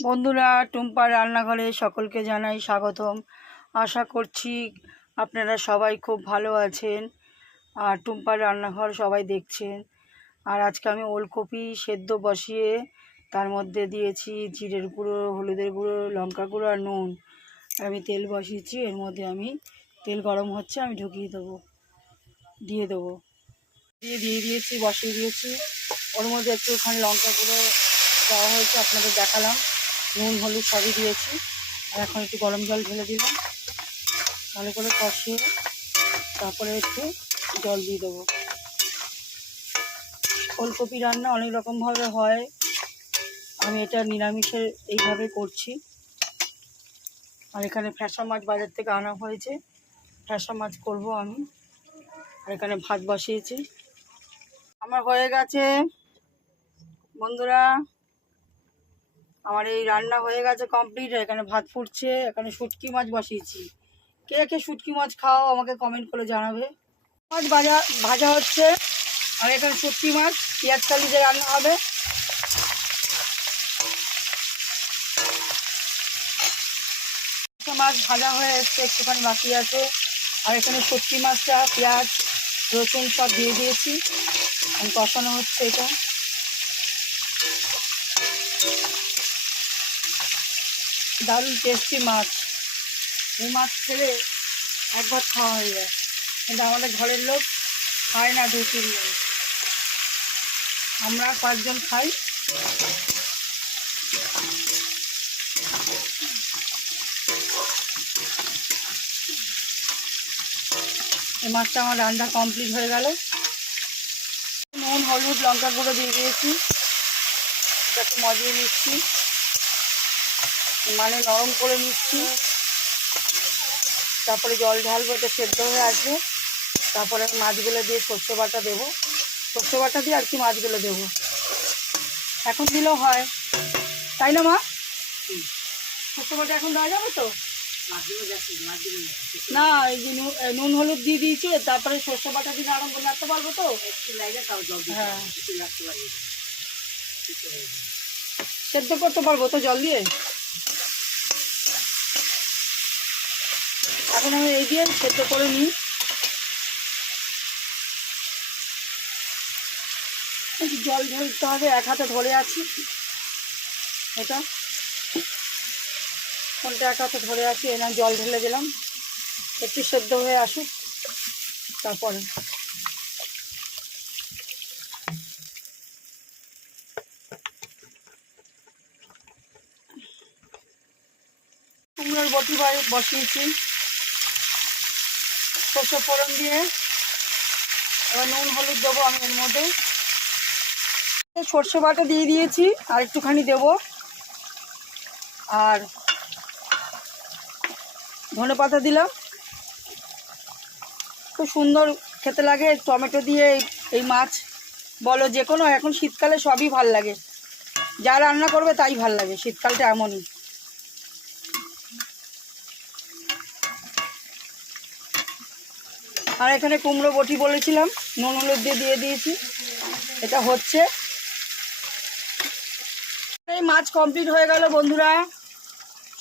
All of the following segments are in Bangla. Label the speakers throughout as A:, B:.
A: বন্ধুরা টুম্পার রান্নাঘরে সকলকে জানাই স্বাগতম। আশা করছি আপনারা সবাই খুব ভালো আছেন আর টুম্পার রান্নাঘর সবাই দেখছেন। আর আজকে আমি ওলকপি সেদ্ধ বসিয়ে তার মধ্যে দিয়েছি জিরের গুঁড়ো, হলুদের গুঁড়ো লঙ্কা গুঁড়ো আর নুন। আমি তেল বসিয়েছি, এর মধ্যে আমি তেল গরম হচ্ছে, আমি ঢুকিয়ে দেবো, দিয়ে দেবো। দিয়ে দিয়ে দিয়েছি, বসিয়ে দিয়েছি। ওর মধ্যে একটুখানি লঙ্কা গুঁড়ো দেওয়া হয়েছে, আপনাদের দেখালাম। নুন, হলুদ সবই দিয়েছি। আর এখন একটু গরম জল ঢেলে দিলাম। ভালো করে কষিয়ে তারপরে একটু জল দিয়ে দেবো। ফুলকপি রান্না অনেক রকমভাবে হয়। আমি এটা নিরামিষের এইভাবে করছি। আর এখানে ফ্যাসা মাছ বাজার থেকে আনা হয়েছে। ফ্যাসা মাছ করব আমি। আর এখানে ভাত বসিয়েছি। আমার হয়ে গেছে। বন্ধুরা আমার এই রান্না হয়ে গেছে কমপ্লিট এখানে ভাত ফুটছে, এখানে শুটকি মাছ বসিয়েছি। কে কে শুটকি মাছ খাও আমাকে কমেন্ট করে জানাবে। মাছ ভাজা ভাজা হচ্ছে, আর এখানে শুটকি মাছ, পেঁয়াজ কালি দিয়ে রান্না হবে। মাছ ভাজা হয়ে এসছে, একটুখানি বাকি আছে। আর এখানে শুটকি মাছটা, পেঁয়াজ, রসুন সব দিয়ে দিয়েছি। কষানো হচ্ছে এটা। দারুণ টেস্টি মাছ। এই মাছ খেলে একবার খাওয়া হয়ে যায়। কিন্তু আমাদের ঘরের লোক খায় না দু তিনজন আমরা পাঁচজন খাই। এই মাছটা আমার রান্না কমপ্লিট হয়ে গেল। নুন, হলুদ, লঙ্কা গুঁড়ো দিয়ে দিয়েছি। এটাকে মজিয়ে নিচ্ছি। মানে নরম করে নিচ্ছি। তারপরে জল ঢালবো, এটা সেদ্ধ হয়ে আসবে। তারপরে মাছগুলো দিয়ে সর্ষে বাটা দেবো। সর্ষে বাটা দিয়ে আর কি মাছগুলো দেবো। এখন দিলেও হয়। তাই না মা? সর্ষে বাটা এখন দেওয়া যাবে তো? না, এই যে নুন হলুদ দিয়ে দিয়েছি, তারপরে সর্ষে বাটা দিয়ে আরম্ভ নাড়তে পারব তো? হ্যাঁ। সেদ্ধ করতে পারব তো জল দিয়ে? এখন আমি এই দিয়ে সেদ্ধ করে নিই। জল ঢালতে হবে, এক হাতে ধরে আছি। এটা। ফোনটা এক হাতে ধরে আছি এনে জল ঢেলে দিলাম। একটু সেদ্ধ হয়ে আসুক, তারপরে। কুমড়োর বটি বসিয়েছি। সর্ষে ফোড়ন দিয়ে এবার নুন, হলুদ দেবো আমি এর মধ্যে। সর্ষে বাটা দিয়ে দিয়েছি, আর একটুখানি দেব। আর ধনে পাতা দিলাম। খুব সুন্দর খেতে লাগে, টমেটো দিয়ে এই- মাছ বলো যে কোনো, এখন শীতকালে সবই ভালো লাগে। যা রান্না করবে তাই ভালো লাগে, শীতকালটা এমনই। আর এখানে কুমড়ো বটি বলেছিলাম নুন হলুদ দিয়ে দিয়ে দিয়েছি। এটা হচ্ছে। এই মাছ কমপ্লিট হয়ে গেল বন্ধুরা।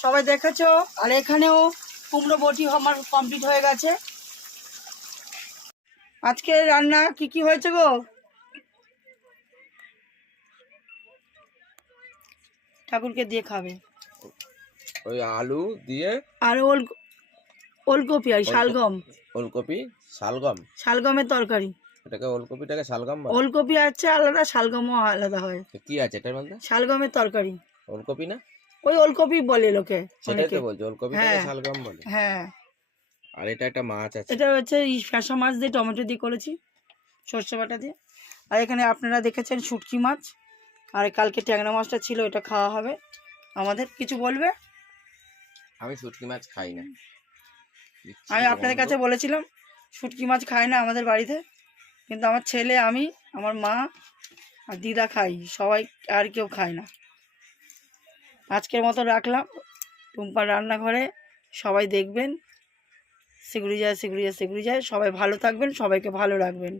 A: সবাই দেখেছ? আর এখানেও কুমড়ো বটি আমার কমপ্লিট হয়ে গেছে। আজকে রান্না কি কি হয়েছে গো? ঠাকুরকে দিয়ে খাবে।
B: ওই আলু দিয়ে
A: আর ওল ওলকপি আর শালগম।
B: ওলকপি শালগম?
A: শালগমের তরকারি।
B: এটাকে ওলকপিটাকে শালগম বলে?
A: ওলকপি আছে আলাদা শালগমও আলাদা হয়।
B: কি আছে এটার মধ্যে?
A: শালগমের তরকারি।
B: ওলকপি না?
A: ওই ওলকপি বলে লোকে
B: সেটাই। তো বলছি ওলকপিটাকে
A: হ্যাঁ।
B: শালগম বলে।
A: হ্যাঁ।
B: আর এটা একটা মাছ আছে।
A: এটা হচ্ছে এই ফ্যাসা মাছ দিয়ে টমেটো দিয়ে করেছি সর্ষে বাটা দিয়ে। আর এখানে আপনারা দেখেছেন শুটকি মাছ। আর কালকে ট্যাংরা মাছটা ছিল এটা খাওয়া হবে। আমাদের কিছু বলবে?
B: আমি শুটকি মাছ খাই না।
A: আমি আপনাদের কাছে বলেছিলাম শুটকি মাছ খায় না আমাদের বাড়িতে। কিন্তু আমার ছেলে আমি আমার মা আর দিদা খাই সবাই আর কেউ খায় না। আজকের মতো রাখলাম। টুম্পার রান্নাঘরে সবাই দেখবেন। সিগুড়ি যায় সিগুড়ি যায় সিগুড়ি যায়। সবাই ভালো থাকবেন সবাইকে ভালো রাখবেন।